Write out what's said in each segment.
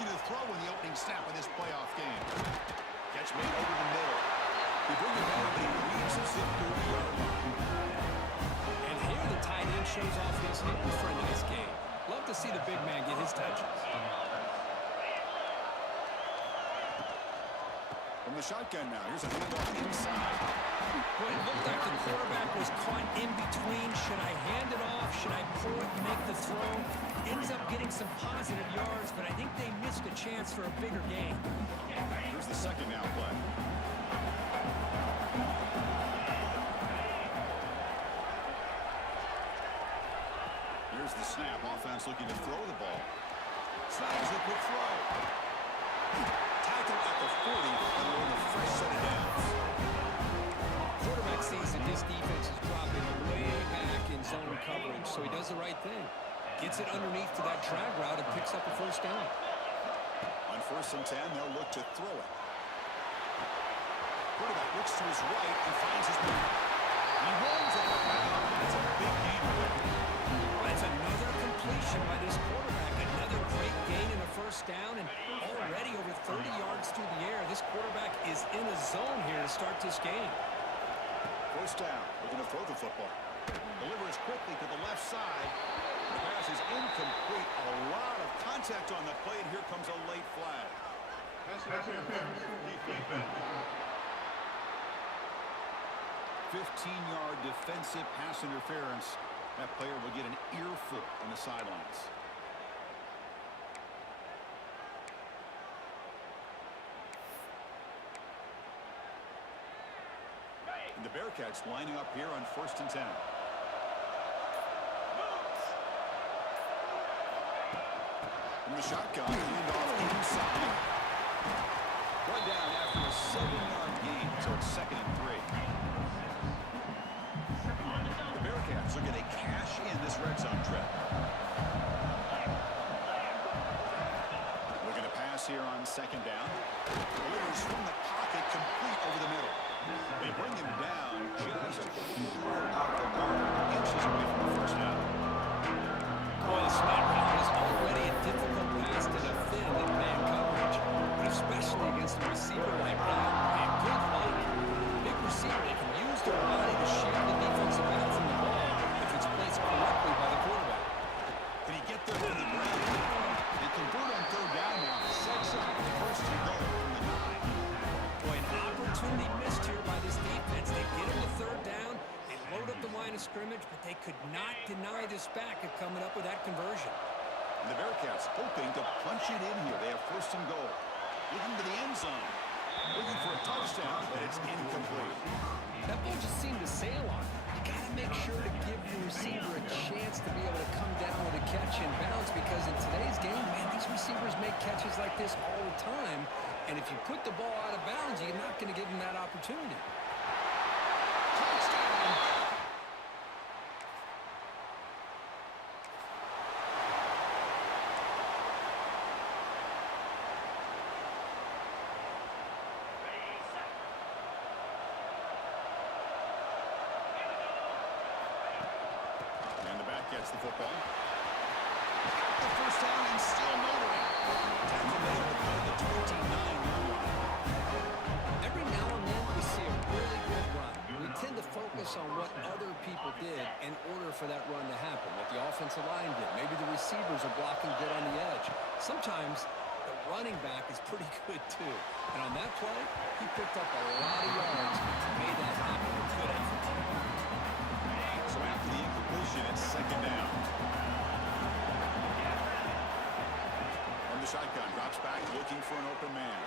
looking to throw in the opening snap of this playoff game. Catch made over the middle. They bring it down, but he reads us at 30-yard line. And here the tight end shows off his hands for a nice game. Love to see the big man get his touches. From the shotgun now, here's a handoff inside. Well, it looked like the quarterback was caught in between. Should I hand it off? Should I pull it and make the throw? Ends up getting some positive yards, but I think they missed a chance for a bigger gain. Here's the second down play. Here's the snap. Offense looking to throw the ball. Snags a quick throw. Tackle at the 40, and we're in a fresh set of downs. Quarterback sees that this defense is dropping way back in zone coverage, so he does the right thing. Gets it underneath to that drag route and picks up a first down. On 1st and 10, they'll look to throw it. Quarterback looks to his right and finds his man. He runs it. That's a big gain. That's another completion by this quarterback. Another great gain in a first down, and already over 30 yards through the air. This quarterback is in a zone here to start this game. First down. We're going to throw the football. Delivers quickly to the left side. The pass is incomplete. A lot of contact on the play, and here comes a late flag. 15-yard defensive pass interference. That player will get an earful on the sidelines. And the Bearcats lining up here on 1st and 10. From the shotgun, handoff inside. One down after a 7-yard gain, so it's 2nd and 3. The Bearcats are going to cash in this red zone trip. Looking to pass here on 2nd down. Delivers from the pocket, complete over the middle. They bring him down just short of the mark, inches away from the first down. Boy, the snap route is already a difficult pass to defend in man coverage, but especially against a receiver like that. And good luck. Big receiver, they can use their body to shield the defensive back from the ball if it's placed correctly by the quarterback. Can he get there to the ground? They convert on 3rd down now. Sets up the first and goal from the 9. Boy, an opportunity missed here by this defense. They get him to 3rd down. They load up the line of scrimmage, but they could not deny this back of coming up with that conversion. And the Bearcats hoping to punch it in here. They have 1st and goal. Looking to the end zone. Looking for a touchdown, but it's incomplete. That ball just seemed to sail on. You got to make sure to give your receiver a chance to be able to come down with a catch and bounce, because in today's game, man, these receivers make catches like this all the time. And if you put the ball out of bounds, you're not going to give them that opportunity. Gets the football. The first down and still motoring. Tackle made at the 29-yard line. Every now and then we see a really good run. We tend to focus on what other people did in order for that run to happen. What the offensive line did. Maybe the receivers are blocking good on the edge. Sometimes the running back is pretty good too. And on that play, he picked up a lot of yards and made that happen with good effort. So after the incompletion, it's 2nd down. From the shotgun, drops back, looking for an open man.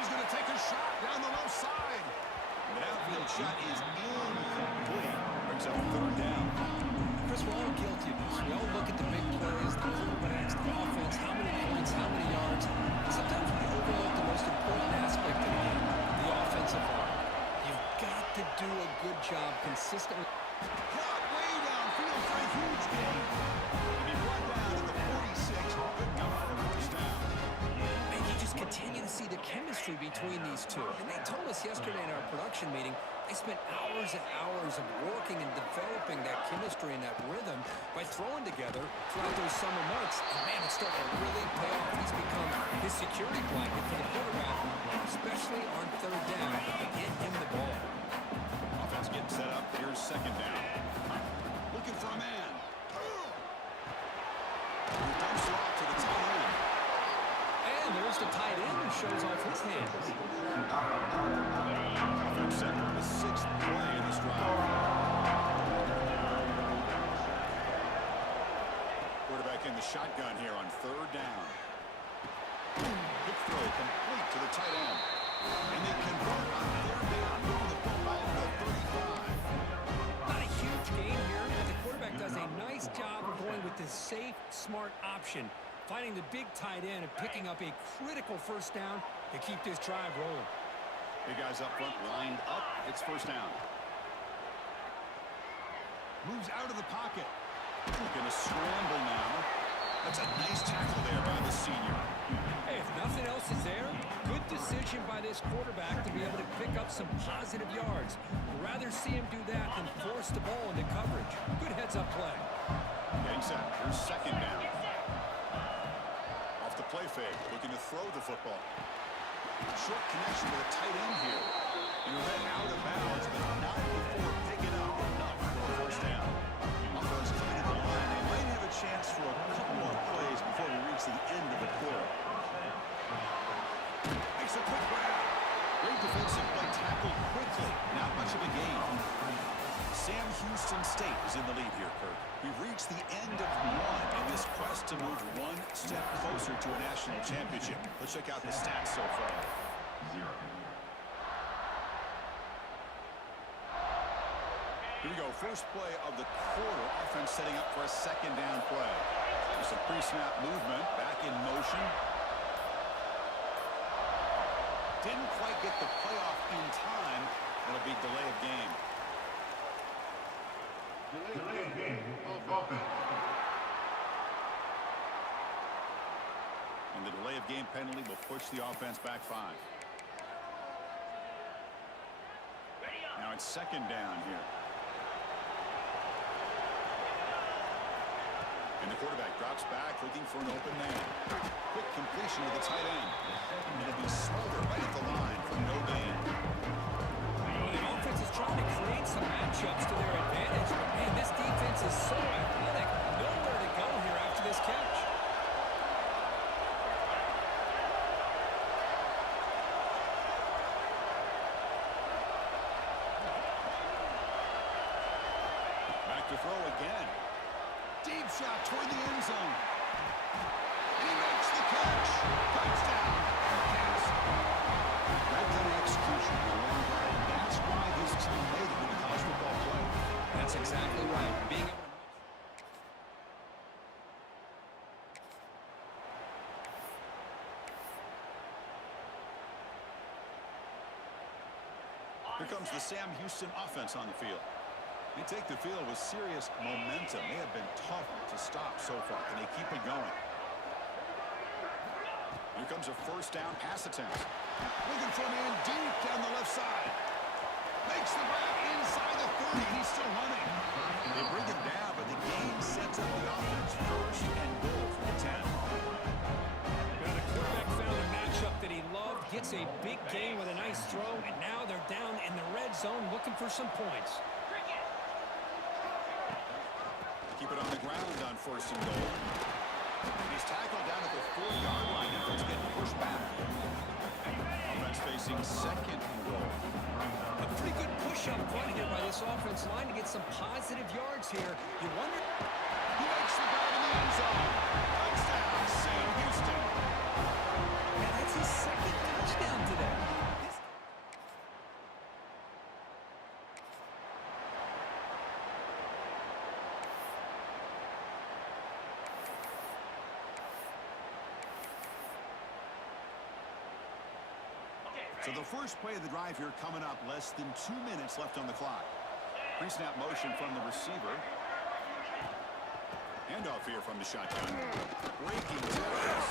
He's going to take a shot down the left side. The downfield shot is incomplete. Brings up 3rd down. Chris, we're all guilty of this. We all look at the big plays, the quarterbacks, the offense, how many points, how many yards. And sometimes we overlook the most important aspect of the game, the offensive line. You've got to do a good job consistently. Caught way downfield for a huge gain. And he brought down to the 46. Good enough for the first down. And you just continue to see the chemistry chemistry between these two. And they told us yesterday in our production meeting they spent hours and hours of working and developing that chemistry and that rhythm by throwing together throughout those summer months. And, man, it's starting to really pay off. He's become his security blanket for the quarterback, especially on third down. Get him the ball. Offense getting set up. Here's second down. Looking for a man. He dumps it off to the tight end. And there's the tight end who shows off his hands. Offense set for the 6th play in this drive. Quarterback in the shotgun here on third down. Quick throw complete to the tight end. And they convert on third down, moving the football to the 35. Not a huge gain here, but the quarterback does a nice job of going with the safe, smart option, finding the big tight end and picking up a critical first down to keep this drive rolling. Big guys up front lined up. It's first down. Moves out of the pocket. Going to scramble now. That's a nice tackle there by the senior. Hey, if nothing else is there, good decision by this quarterback to be able to pick up some positive yards. I'd rather see him do that than force the ball into coverage. Good heads-up play. Getting set. Here's second down. Off the play fake, looking to throw the football. Short connection to the tight end here. And read out of bounds, but not before picking up enough for a first down. Offense coming to the line. They might have a chance for a couple more plays before we reach the end of the quarter. Makes a quick grab. Great defensive play, tackled quickly. Not much of a gain. Sam Houston State is in the lead here, Kirk. We've reached the end of one in this quest to move one step closer to a national championship. Let's check out the stats so far. 0. Here we go. First play of the quarter. Offense setting up for a second down play. There's some pre-snap movement. Back in motion. Didn't quite get the playoff in time. It'll be delay of game. Delay of game of offense. And the delay of game penalty will push the offense back 5. Now it's second down here. And the quarterback drops back, looking for an open man. Quick completion to the tight end. And it'll be Smolder right at the line for no gain. Well, the offense is trying to create some matchups to their advantage. But, man, this defense is so athletic. Nowhere to go here after this catch. Back to throw again. Deep shot toward the end zone. And he makes the catch. Touchdown. Pass. Right kind of execution. The long drive. That's why this team made it in the college football play. That's exactly right. Being able to... Here comes the Sam Houston offense on the field. They take the field with serious momentum. They have been tough to stop so far. Can they keep it going? Here comes a first down pass attempt. Looking for a man deep down the left side. Makes the grab inside the 30. He's still running. They bring him down, but the game sets up the offense. First and goal for the 10. Well, the quarterback found a matchup that he loved, gets a big gain with a nice throw, and now they're down in the red zone looking for some points. Keep it on the ground on first and goal. And he's tackled down at the 4-yard line. Defense getting pushed back. Offense facing second and goal. A pretty good push up front here by this offense line to get some positive yards here. You wonder... He makes the grab in the end zone. Touchdown, Sam Houston. And that's his second touchdown today. So the first play of the drive here coming up, less than 2 minutes left on the clock. Pre-snap motion from the receiver. Handoff here from the shotgun. Breaking tackles.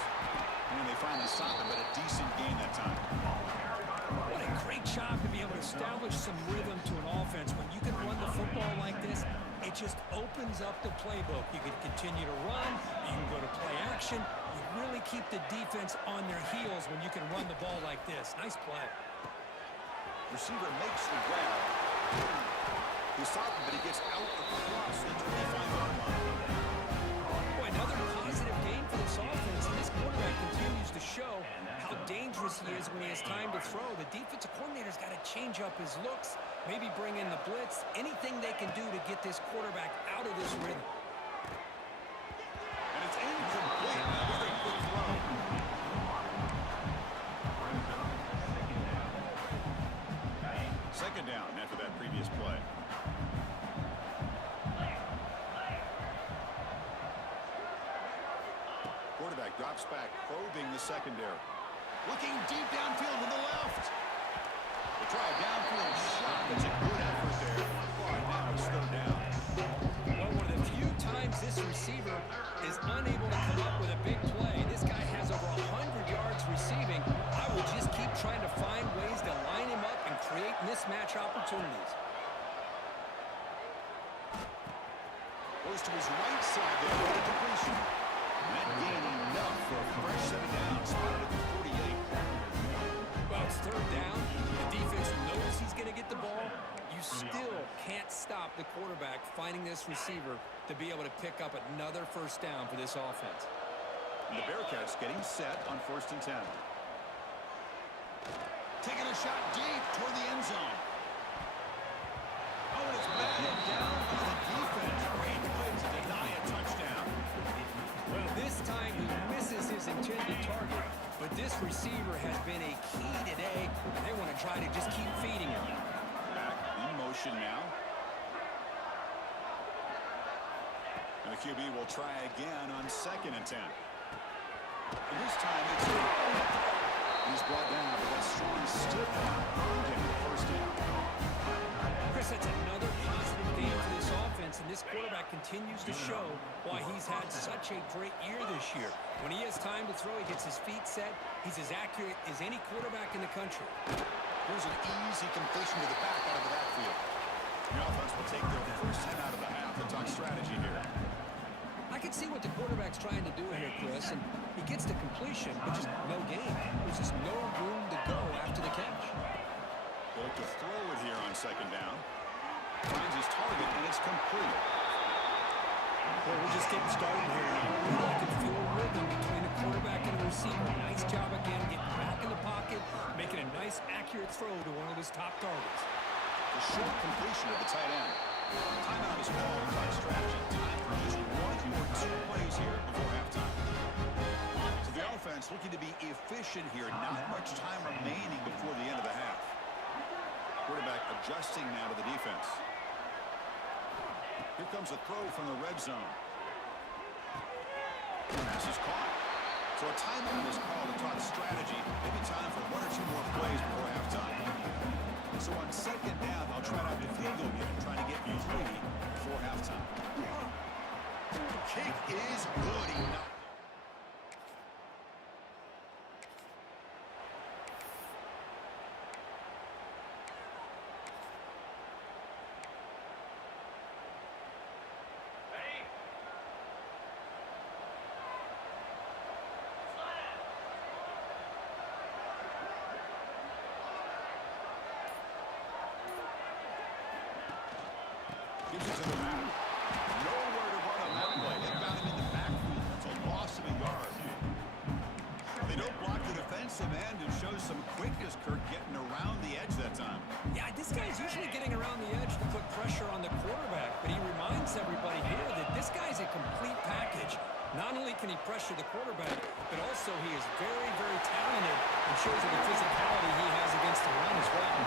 And they finally stop him, but a decent gain that time. some rhythm to an offense. When you can run the football like this, it just opens up the playbook. You can continue to run. You can go to play action. You really keep the defense on their heels when you can run the ball like this. Nice play. Receiver makes the grab. He's stopped, but he gets out across the 25-yard line. Boy, another positive game for this offense. And this quarterback continues to show how dangerous he is when he has time to throw. The defensive coordinator's got to change up his looks, maybe bring in the blitz, anything they can do to get this quarterback out of this rhythm. And it's incomplete. Very quick throw. Second down after that previous play. Quarterback drops back, probing the secondary. Looking deep downfield to the left. They try a downfield shot. It's a good effort there. But now it's third down. Well, one of the few times this receiver is unable to come up with a big play. This guy has over 100 yards receiving. I would just keep trying to find ways to line him up and create mismatch opportunities. Goes to his right side there for the completion. That gain enough for a fresh set of downs. Spotted at the 48. Well, it's third down. The defense knows he's going to get the ball. You still can't stop the quarterback finding this receiver to be able to pick up another first down for this offense. And the Bearcats getting set on 1st and 10. Taking a shot deep toward the end zone. Oh, and it's batted down by the defense. Great play to deny a touchdown. Well, this time he misses his intended target, but this receiver has been a key today, and they want to try to just keep feeding him. Back in motion now. And the QB will try again on 2nd and 10. And this time it's he's brought down, but that strong stiff earned him the first down. Chris, that's another positive game for this offense, and this quarterback continues to show why he's had such a great year this year. When he has time to throw, he gets his feet set. He's as accurate as any quarterback in the country. Here's an easy completion to the back out of the backfield. The offense will take their first 10 out of the half and talk strategy here. I can see what the quarterback's trying to do here, Chris, and he gets the completion, but just no gain. There's just no room to go after the catch. They'll look to throw it here on 2nd down. Finds his target, and it's complete. Well, we're just getting started here. I can feel a rhythm between the quarterback and the receiver. Nice job again, getting back in the pocket, making a nice, accurate throw to one of his top targets. The short completion of the tight end. Timeout is called by strategy. Time for just 1 or 2 plays here before halftime. So the offense looking to be efficient here. Not much time remaining before the end of the half. Quarterback adjusting now to the defense. Here comes a throw from the red zone. Pass is caught. So a timeout is called to talk strategy. Maybe time for 1 or 2 more plays before halftime. So on 2nd down, they'll try out the field goal unit, trying to get 3 before halftime. The kick is good. He knocked. Gives it to the back. Nowhere to run on that play. They found him in the backfield. It's a loss of a yard. They don't block the defensive end and show some quickness, Kirk, getting around the edge that time. Yeah, this guy's usually getting around the edge to put pressure on the quarterback, but he reminds everybody here that this guy's a complete package. Not only can he pressure the quarterback, but also he is very, very talented and shows you the physicality he has against the run as well.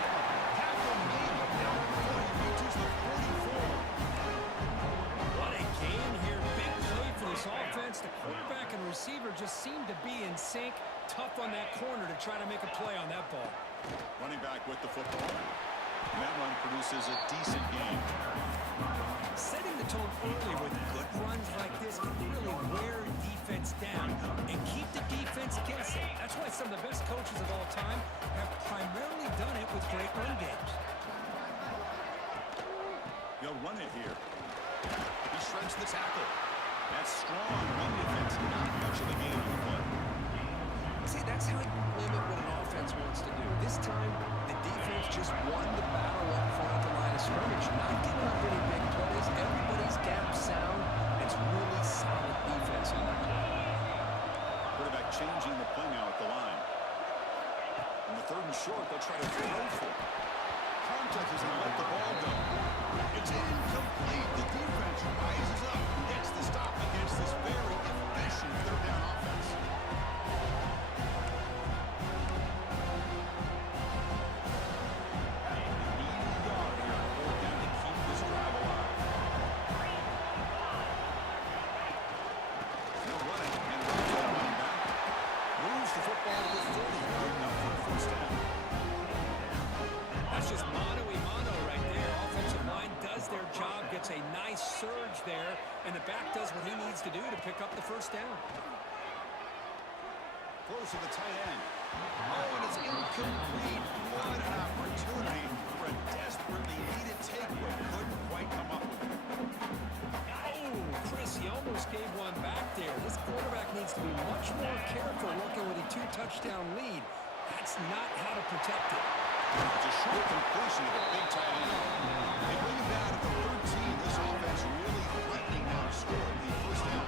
Tackle made, but now he reaches the 44. What a gain here. Big play for this offense. The quarterback and receiver just seem to be in sync. Tough on that corner to try to make a play on that ball. Running back with the football. And that run produces a decent gain. Setting the tone early with good runs like this can really wear defense down and keep the defense guessing. That's why some of the best coaches of all time have primarily done it with great run games. They'll run it here. He shreds the tackle. That's strong run defense. Not much of a gain on the play. See, that's how you limit what an offense wants to do. This time, the defense just won the battle up front at the line of scrimmage. Not giving up any big plays. Everybody's gap sound. It's really solid defense on that play. Quarterback changing the play now at the line. In the third and short, they'll try to throw for it. Contact is going to let the ball go. It's incomplete. The defense rises up, gets the stop against this very efficient third down offense. That's just mano-a-mano right there. Offensive line does their job, gets a nice surge there, and the back does what he needs to do to pick up the first down. Throws to the tight end. Oh, and it's incomplete. What an opportunity for a desperately needed takeaway. Couldn't quite come up with it. Oh, Chris, he almost gave one back there. This quarterback needs to be much more careful working with a 2-touchdown lead. That's not how to protect it. It's a short completion of a big tight end. They bring him down to the 13. This offense really threatening now to score the first down.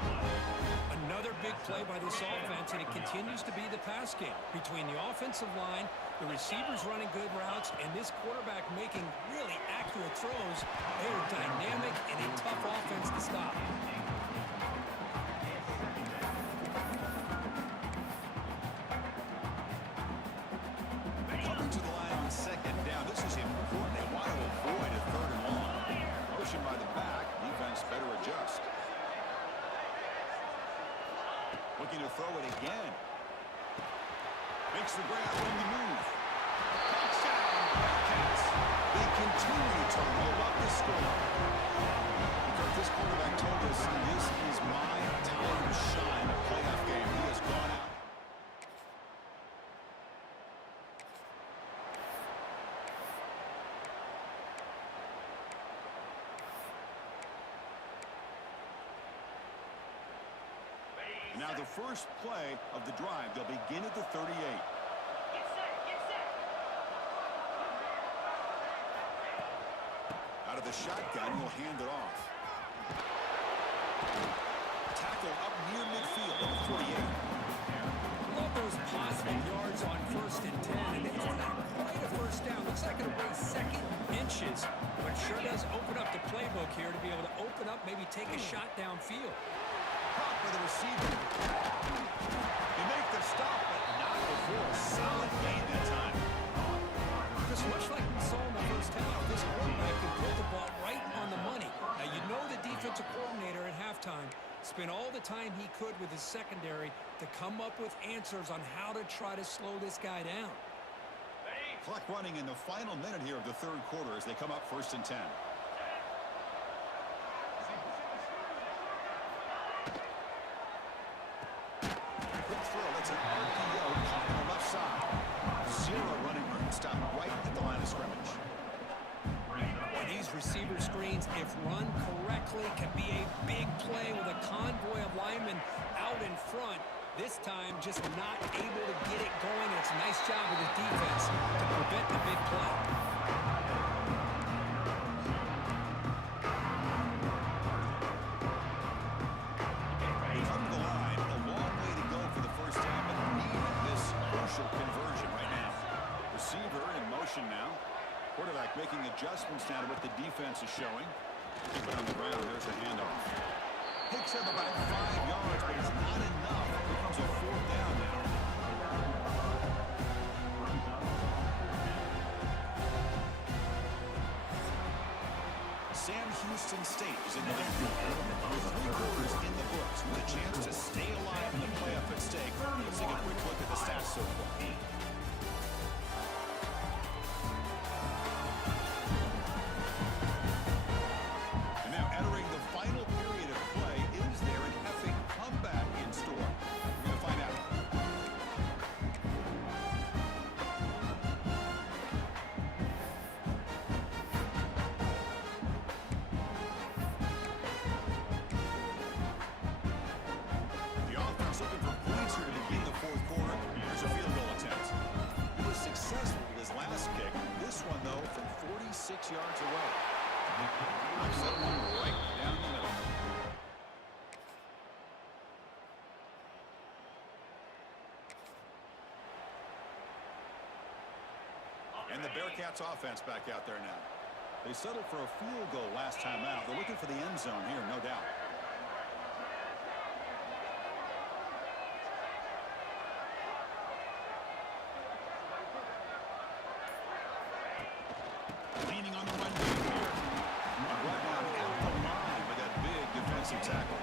Another big play by this offense, and it continues to be the pass game. Between the offensive line, the receivers running good routes, and this quarterback making really accurate throws, they are dynamic and a tough offense to stop. Coming to the line on second down. This is important. They want to avoid a third and long. Motion by the back. Defense better adjust. Looking to throw it again. Makes the grab on the move. Touchdown, Bearcats. They continue to roll up the score. Because this quarterback told us this is my time to shine. A playoff game. He has gone out. Now the first play of the drive, they'll begin at the 38. Out of the shotgun, he'll hand it off. Tackle up near midfield at the 48. Love those possible yards on 1st and 10, and it's not quite a first down. Looks like it'll be second inches, but sure does open up the playbook here to be able to open up, maybe take a shot downfield. Caught for the receiver. They make the stop, but not before a solid gain that time. Just much like we saw in the first half, this quarterback can put the ball right on the money. Now, you know the defensive coordinator at halftime spent all the time he could with his secondary to come up with answers on how to try to slow this guy down. Clock running in the final minute here of the third quarter as they come up 1st and 10. It's an RPO caught on the left side. Zero running room. Stop right at the line of scrimmage. Boy, these receiver screens, if run correctly, can be a big play with a convoy of linemen out in front. This time, just not able to get it going. It's a nice job of the defense to prevent the big play. Conversion right now. Receiver in motion now. Quarterback making adjustments now to what the defense is showing. Keep it on the ground. There's a handoff. Picks up about 5 yards, but it's not enough. It becomes a 4th down now. Sam Houston State is in the lead. With 3 quarters in the books, with a chance to stay alive in the playoff at stake. Let's take a quick look at the stats so far. And now entering the final period of play, is there an epic comeback in store? We're going to find out. 6 yards away. Knocks that one right down the middle. And the Bearcats offense back out there now. They settled for a field goal last time out. They're looking for the end zone here, no doubt. Leaning on the run game here. Right on at the line with that big defensive tackle.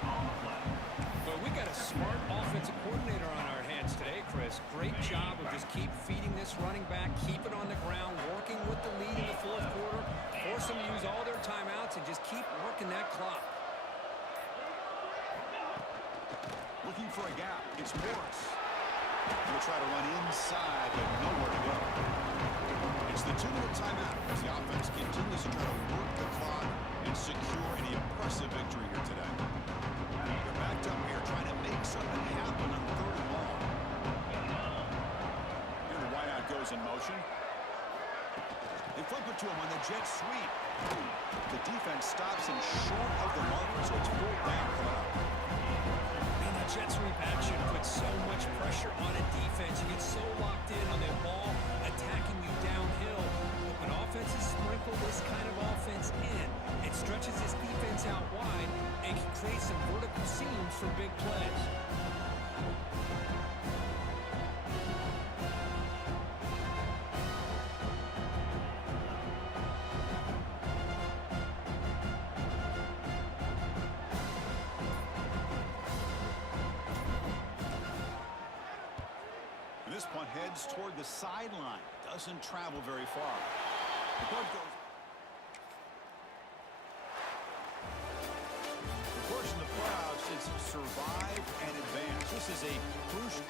Well, we got a smart offensive coordinator on our hands today, Chris. Great job of just keep feeding this running back, keep it on the ground, working with the lead in the fourth quarter, force them to use all their timeouts, and just keep working that clock. Looking for a gap. It's Morris. He'll try to run inside, but nowhere to go. It's the 2-minute timeout as the offense continues to try to work the clock and secure an impressive victory here today. They're backed up here trying to make something happen on 3rd and long. Here the wideout goes in motion. They flip it to him on the jet sweep. The defense stops him short of the marker, so it's 4th down coming up. Man, that jet sweep action puts so much pressure on a defense. You get so locked in on their ball attacking you downhill. But when offenses sprinkle this kind of offense in, it stretches this defense out wide and can create some vertical seams for big plays. This punt heads toward the sideline. Doesn't travel very far. The punt goes. The course in the playoffs is survive and advance. This is a crucial.